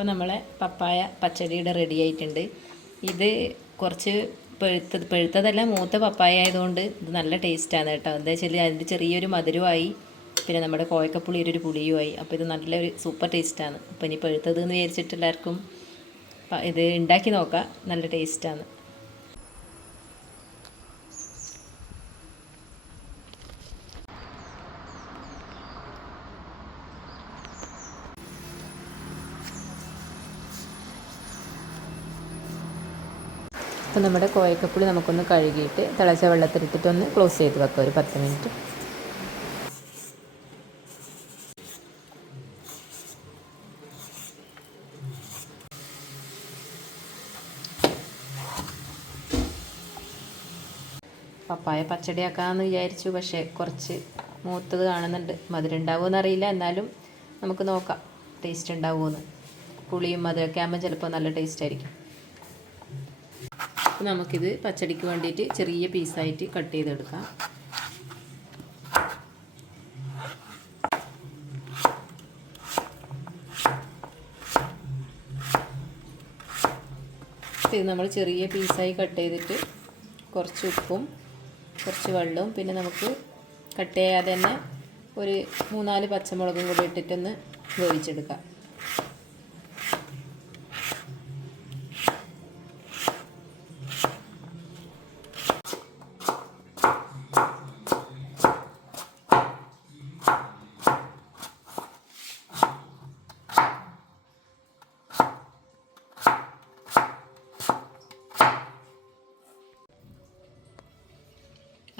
അപ്പോൾ നമ്മളെ പപ്പായ പച്ചടിയുടെ റെഡി ആയിട്ടുണ്ട്. ഇത് കുറച്ച് പഴുത്തത് പഴുത്തതല്ല മൂത്ത പപ്പായ ആയതുകൊണ്ട് ഇത് നല്ല ടേസ്റ്റാണ് കേട്ടോ. എന്താ വെച്ചാൽ അതിന്റെ ചെറിയൊരു മധുരമായി പിന്നെ നമ്മുടെ കോയക്കപ്പുളി ഒരു പുളിയുമായി അപ്പോൾ ഇത് നല്ലൊരു സൂപ്പർ ടേസ്റ്റാണ് അപ്പോൾ ഇനി പഴുത്തത് എന്ന് വിചാരിച്ചിട്ട് എല്ലാവർക്കും ഇത് ഉണ്ടാക്കി നോക്കാം. നല്ല ടേസ്റ്റാണ് അപ്പോൾ നമ്മുടെ കോയക്കപ്പുളി നമുക്കൊന്ന് കഴുകിയിട്ട് തിളച്ച വെള്ളത്തിലിട്ടിട്ടൊന്ന് ക്ലോസ് ചെയ്ത് വെക്കാം. ഒരു പത്ത് മിനിറ്റ് പപ്പായ പച്ചടിയാക്കാമെന്ന് വിചാരിച്ചു. പക്ഷേ കുറച്ച് മൂത്തത് കാണുന്നുണ്ട്. മധുരം ഉണ്ടാവുമെന്ന് അറിയില്ല. എന്നാലും നമുക്ക് നോക്കാം. ടേസ്റ്റ് ഉണ്ടാവുമെന്ന്. പുളിയും മധുരമൊക്കെ ആകുമ്പോൾ ചിലപ്പോൾ നല്ല ടേസ്റ്റ് ആയിരിക്കും. അപ്പോൾ നമുക്കിത് പച്ചടിക്ക് വേണ്ടിയിട്ട് ചെറിയ പീസായിട്ട് കട്ട് ചെയ്തെടുക്കാം. ഇത് നമ്മൾ ചെറിയ പീസായി കട്ട് ചെയ്തിട്ട് കുറച്ച് ഉപ്പും കുറച്ച് വെള്ളവും പിന്നെ നമുക്ക് കട്ട് ചെയ്യാതെ തന്നെ ഒരു മൂന്നാൽ പച്ചമുളകും കൂടി ഇട്ടിട്ടൊന്ന് വേവിച്ചെടുക്കാം.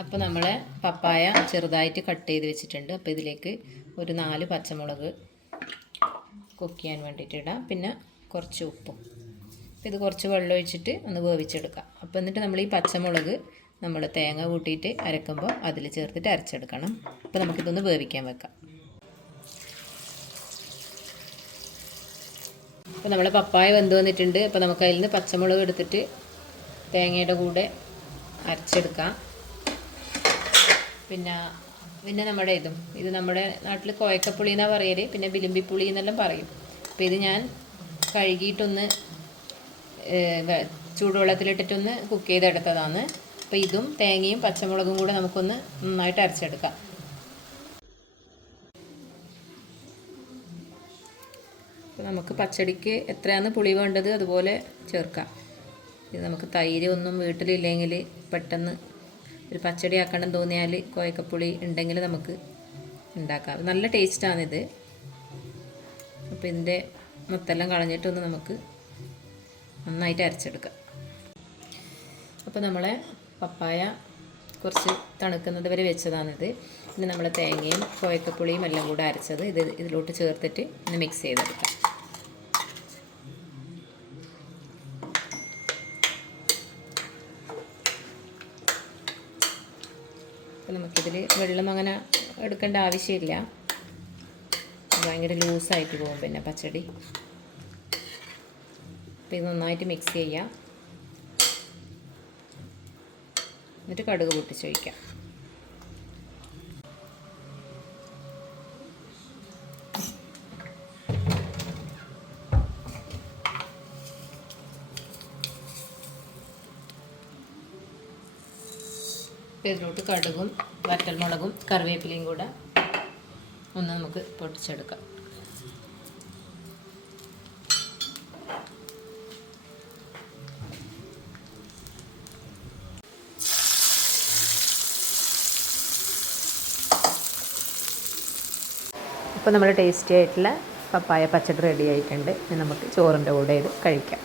അപ്പോൾ നമ്മൾ പപ്പായ ചെറുതായിട്ട് കട്ട് ചെയ്ത് വെച്ചിട്ടുണ്ട്. അപ്പോൾ ഇതിലേക്ക് ഒരു നാല് പച്ചമുളക് കുക്ക് ചെയ്യാൻ വേണ്ടിയിട്ട് ഇടാം. പിന്നെ കുറച്ച് ഉപ്പും. ഇത് കുറച്ച് വെള്ളം ഒഴിച്ചിട്ട് ഒന്ന് വേവിച്ചെടുക്കാം. അപ്പോൾ എന്നിട്ട് നമ്മൾ ഈ പച്ചമുളക് നമ്മൾ തേങ്ങ കൂട്ടിയിട്ട് അരക്കുമ്പോൾ അതിൽ ചേർത്തിട്ട് അരച്ചെടുക്കണം. അപ്പോൾ നമുക്കിതൊന്ന് വേവിക്കാൻ വെക്കാം. അപ്പോൾ നമ്മൾ പപ്പായ വെന്ത് വന്നിട്ടുണ്ട്. അപ്പോൾ നമുക്ക് അതിൽ നിന്ന് പച്ചമുളക് എടുത്തിട്ട് തേങ്ങയുടെ കൂടെ അരച്ചെടുക്കാം. പിന്നെ പിന്നെ നമ്മുടെ ഇതും. ഇത് നമ്മുടെ നാട്ടിൽ കോയക്കപ്പുളി എന്നാണ് പറയൽ. പിന്നെ ബിലിമ്പിപ്പുളി എന്നെല്ലാം പറയും. അപ്പോൾ ഇത് ഞാൻ കഴുകിയിട്ടൊന്ന് ചൂടുവെള്ളത്തിലിട്ടിട്ടൊന്ന് കുക്ക് ചെയ്തെടുത്തതാണ്. അപ്പോൾ ഇതും തേങ്ങയും പച്ചമുളകും കൂടെ നമുക്കൊന്ന് നന്നായിട്ട് അരച്ചെടുക്കാം. നമുക്ക് പച്ചടിക്ക് എത്രയാണ് പുളി വേണ്ടത് അതുപോലെ ചേർക്കാം. ഇത് നമുക്ക് തൈര് ഒന്നും വീട്ടിലില്ലെങ്കിൽ പെട്ടെന്ന് ഒരു പച്ചടി ആക്കണം തോന്നിയാൽ കോയക്കപ്പുളി ഉണ്ടെങ്കിൽ നമുക്ക് ഉണ്ടാക്കാം. നല്ല ടേസ്റ്റാണിത് അപ്പോൾ ഇതിന്റെ മൊത്തെല്ലാം കളഞ്ഞിട്ടൊന്ന് നമുക്ക് നന്നായിട്ട് അരച്ചെടുക്കാം. അപ്പോൾ നമ്മളെ പപ്പായ കുറച്ച് തണുക്കുന്നത് വരെ വെച്ചതാണിത് പിന്നെ നമ്മൾ തേങ്ങയും കോയക്കപ്പുളിയും എല്ലാം കൂടെ അരച്ചത് ഇത് ഇതിലോട്ട് ചേർത്തിട്ട് ഒന്ന് മിക്സ് ചെയ്തെടുക്കാം. അപ്പോൾ നമുക്കിതിൽ വെള്ളം അങ്ങനെ എടുക്കേണ്ട ആവശ്യമില്ല. ഭയങ്കര ലൂസായിട്ട് പോകും പിന്നെ പച്ചടി. അപ്പോൾ ഇത് നന്നായിട്ട് മിക്സ് ചെയ്യാം. എന്നിട്ട് കടുക് പൊട്ടിച്ച് വയ്ക്കാം ഇപ്പം ഇതിലോട്ട് കടുകും വറ്റൽമുളകും കറിവേപ്പിലയും കൂടെ ഒന്ന് നമുക്ക് പൊട്ടിച്ചെടുക്കാം അപ്പോൾ നമ്മൾ ടേസ്റ്റി ആയിട്ടുള്ള പപ്പായ പച്ചടി റെഡി ആയിട്ടുണ്ട്. നമുക്ക് ചോറിന്റെ കൂടെ ഇത് കഴിക്കാം.